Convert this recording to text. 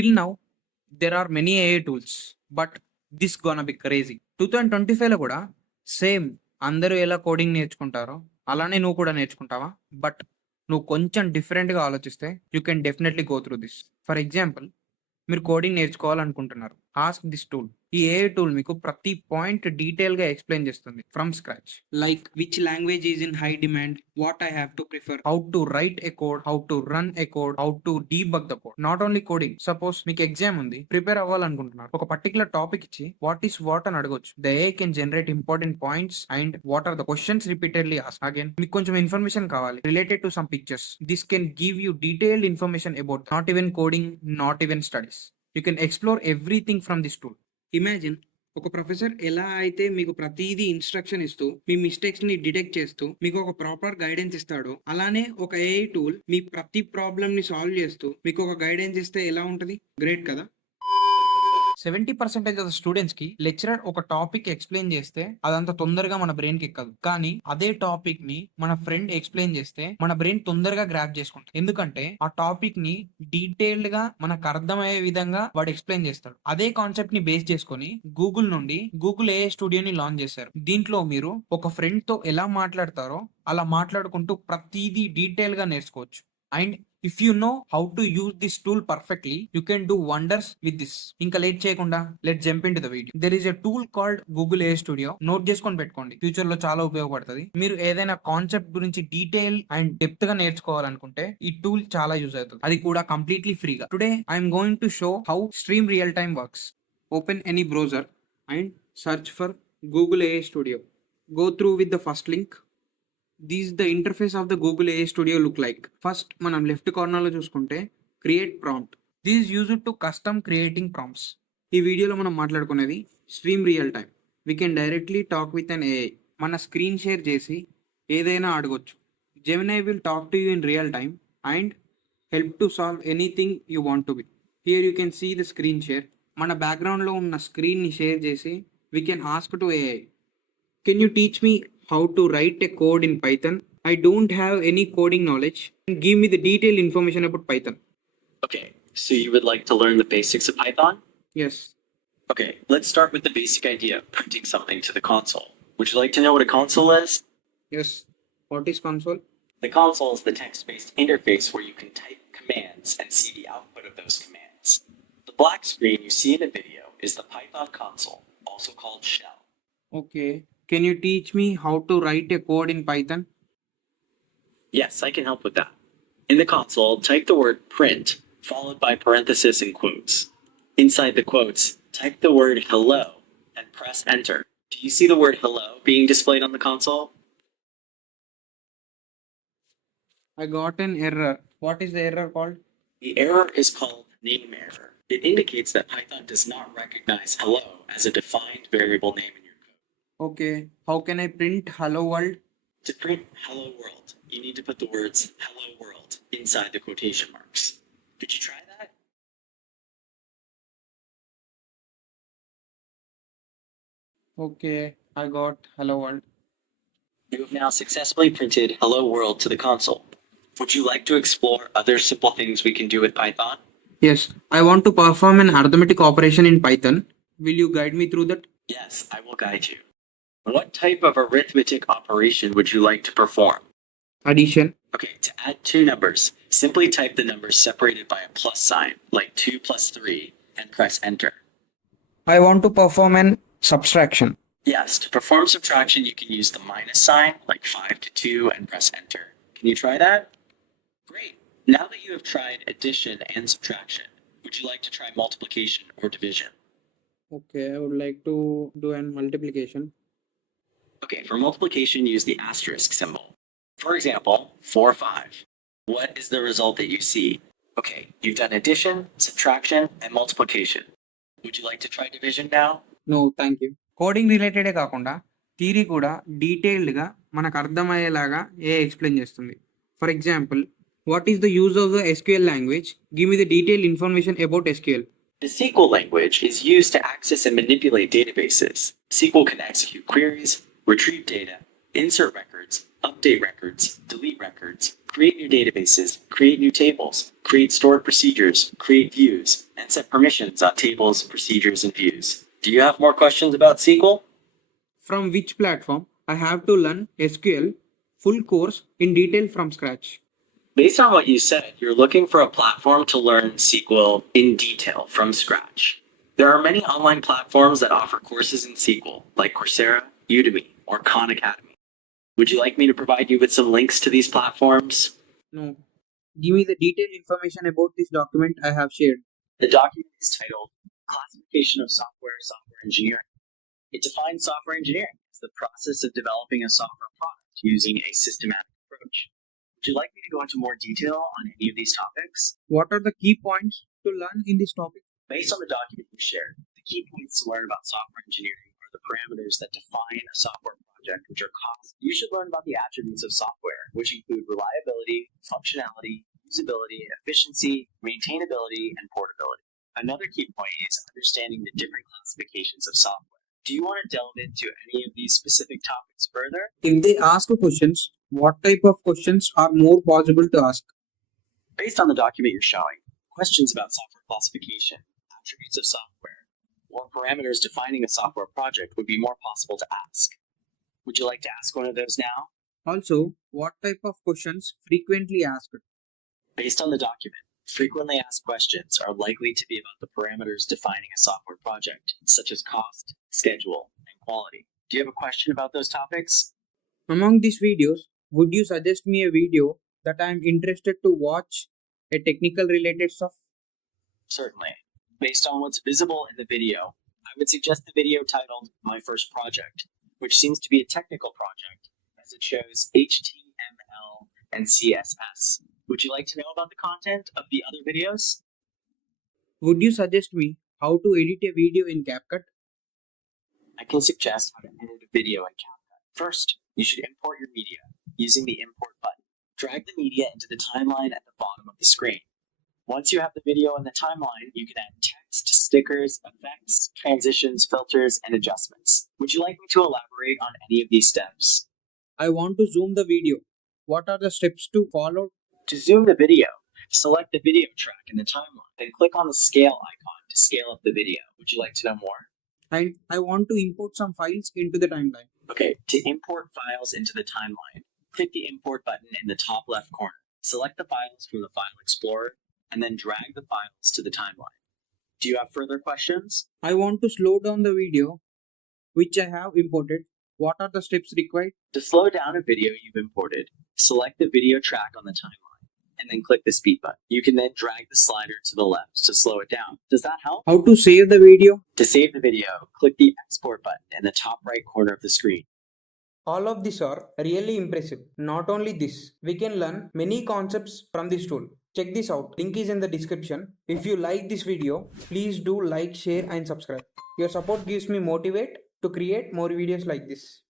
Till now, there are many AI tools, but this gonna be crazy. 2025లో కూడా same అందరూ ఎలా coding నేర్చుకుంటారో అలానే నువ్వు కూడా నేర్చుకుంటావా? బట్ నువ్వు కొంచెం డిఫరెంట్‌గా ఆలోచిస్తే you can definitely go through this. For example, మీరు కోడింగ్ నేర్చుకోవాలనుకుంటున్నారు. Ask this tool. ఈ ఏఐ టూల్ మీకు ప్రతి పాయింట్ డీటెయిల్‌గా ఎక్స్‌ప్లెయిన్ చేస్తుంది from scratch. Like which language is in high demand, what I have to prefer, how to write a code, how to run a code, how to debug the code. Not only coding. Suppose మీకు exam ఉంది, prepare అవ్వాలనుకుంటున్నారు. ఒక particular topic ఇచ్చి what is what అని అడగొచ్చు. The AI can generate important points and what are the questions repeatedly ask. Again మీకు కొంచెం information కావాలి related to some pictures. This can give you detailed information about not even coding, not even studies. You can explore everything from this tool. Imagine ఒక professor ఎలా అయితే మీకు ప్రతిదీ instruction ఇస్తూ మీ mistakes ని డిటెక్ట్ చేస్తూ మీకు ఒక ప్రాపర్ గైడెన్స్ ఇస్తాడో, అలానే ఒక ఏఐ టూల్ మీ ప్రతి ప్రాబ్లమ్ ని సాల్వ్ చేస్తూ మీకు ఒక గైడెన్స్ ఇస్తే ఎలా ఉంటది? గ్రేట్ కదా. 70% ఆఫ్ ద స్టూడెంట్స్ కి లెక్చరర్ ఒక టాపిక్ ఎక్స్ప్లెయిన్ చేస్తే అదంత తొందరగా మన బ్రెయిన్ కి ఎక్కదు. కానీ అదే టాపిక్ ని మన ఫ్రెండ్ ఎక్స్ప్లెయిన్ చేస్తే మన బ్రెయిన్ తొందరగా గ్రాప్ చేసుకుంటుంది. ఎందుకంటే ఆ టాపిక్ ని డీటెయిల్డ్ గా మనకు అర్థమయ్యే విధంగా వాడు ఎక్స్ప్లెయిన్ చేస్తాడు. అదే కాన్సెప్ట్ ని బేస్ చేసుకొని గూగుల్ ఏఐ స్టూడియోని లాంచ్ చేశారు. దీంట్లో మీరు ఒక ఫ్రెండ్ తో ఎలా మాట్లాడతారో అలా మాట్లాడుకుంటూ ప్రతిదీ డీటెయిల్ గా నేర్చుకోవచ్చు. And if you know how to use this tool perfectly, you can do wonders with this. ఇంకా లేట్ చేయకుండా let jump in to the video. There is a tool called Google AI studio. Note చేసుకొని పెట్టుకోండి, future లో చాలా ఉపయోగపడుతుంది. మీరు ఏదైనా concept గురించి డీటెయిల్ అండ్ డెప్త్ గా నేర్చుకోవాలనుకుంటే ఈ టూల్ చాలా యూజ్ అవుతుంది. అది కూడా కంప్లీట్లీ ఫ్రీగా. Today I'm going to show how stream real time works. Open any browser and search for Google AI Studio. Go through with the first link. This is the interface of the Google AI Studio look like. First మనం left corner లో చూసుకుంటే create prompt. This is used to custom creating prompts. ఈ వీడియోలో మనం మాట్లాడుకునేది stream real time. We can directly talk with an AI. మన screen share చేసి ఏదైనా అడగొచ్చు. Gemini will talk to you in real time and help to solve anything you want to be. Here you can see the screen share. మన బ్యాక్గ్రౌండ్లో ఉన్న స్క్రీన్ని share చేసి we can ask to AI, can you teach me how to write a code in Python? I don't have any coding knowledge. Give me the detailed information about Python. Okay, so you would like to learn the basics of Python? Yes. Okay, let's start with the basic idea of printing something to the console. Would you like to know what a console is? Yes. What is console? The console is the text-based interface where you can type commands and see the output of those commands. The black screen you see in the video is the Python console, also called shell. Okay. Can you teach me how to write a code in Python? Yes, I can help with that. In the console, type the word print, followed by parenthesis and quotes. Inside the quotes, type the word hello and press enter. Do you see the word hello being displayed on the console? I got an error. What is the error called? The error is called name error. It indicates that Python does not recognize hello as a defined variable name in your code. Okay. How can I print hello world? To print hello world, you need to put the words hello world inside the quotation marks. Could you try that? Okay. I got hello world. You have now successfully printed hello world to the console. Would you like to explore other simple things we can do with Python? Yes. I want to perform an arithmetic operation in Python. Will you guide me through that? Yes, I will guide you. What type of arithmetic operation would you like to perform? Addition. Okay, to add two numbers, simply type the numbers separated by a plus sign, like 2 plus 3, and press enter. I want to perform an subtraction. Yes, to perform subtraction, you can use the minus sign, like 5 to 2, and press enter. Can you try that? Great. Now that you have tried addition and subtraction, would you like to try multiplication or division? Okay, I would like to do an multiplication. Okay, for multiplication, use the asterisk symbol. For example, 4, 5. What is the result that you see? Okay, you've done addition, subtraction, and multiplication. Would you like to try division now? No, thank you. Coding రిలేటెడే కాకుండా theory కూడా డీటెయిల్డ్గా మనకు అర్థమయ్యేలాగా ఏ explain చేస్తుంది. For example, what is the use of the SQL language? Give me the detail information about SQL. The SQL language is used to access and manipulate databases. SQL can execute queries, retrieve data, insert records, update records, delete records, create new databases, create new tables, create stored procedures, create views, and set permissions on tables, procedures, and views. Do you have more questions about SQL? From which platform I have to learn SQL full course in detail from scratch? Based on what you said, you're looking for a platform to learn SQL in detail from scratch. There are many online platforms that offer courses in SQL, like Coursera, Udemy, or Khan Academy. Would you like me to provide you with some links to these platforms? No. Give me the detailed information about this document I have shared. The document is titled Classification of Software, Software Engineering. It defines software engineering as the process of developing a software product using a systematic approach. Would you like me to go into more detail on any of these topics? What are the key points to learn in this topic? Based on the document you shared, the key points to learn about software engineering are the parameters that define a software project, which are cost. You should learn about the attributes of software, which include reliability, functionality, usability, efficiency, maintainability, and portability. Another key point is understanding the different classifications of software. Do you want to delve into any of these specific topics further? If they ask questions, what type of questions are more possible to ask? Based on the document you're showing, questions about software classification, attributes of software, or parameters defining a software project would be more possible to ask. Would you like to ask one of those now? Also, what type of questions frequently asked? Based on the document, frequently asked questions are likely to be about the parameters defining a software project, such as cost, schedule, and quality. Do you have a question about those topics? Among these videos, would you suggest me a video that I am interested to watch a technical related stuff? Certainly. Based on what's visible in the video, I would suggest the video titled My First Project, which seems to be a technical project as it shows HTML and CSS. Would you like to know about the content of the other videos? Would you suggest me how to edit a video in CapCut? I can suggest how to edit a video in CapCut. First, you should import your media using the import button. Drag the media into the timeline at the bottom of the screen. Once you have the video in the timeline, you can add text, stickers, effects, transitions, filters, and adjustments. Would you like me to elaborate on any of these steps? I want to zoom the video. What are the steps to follow? To zoom the video, select the video track in the timeline, then click on the scale icon to scale up the video. Would you like to know more? And I want to import some files into the timeline. Okay, to import files into the timeline, click the import button in the top left corner. Select the files from the File Explorer, and then drag the files to the timeline. Do you have further questions? I want to slow down the video which I have imported. What are the steps required? To slow down a video you've imported, select the video track on the timeline, and then click the speed button. You can then drag the slider to the left to slow it down. Does that help? How to save the video? To save the video, click the export button in the top right corner of the screen. All of these are really impressive. Not only this, we can learn many concepts from this tool. Check this out. Link is in the description. If you like this video, please do like, share and subscribe. Your support gives me motivate to create more videos like this.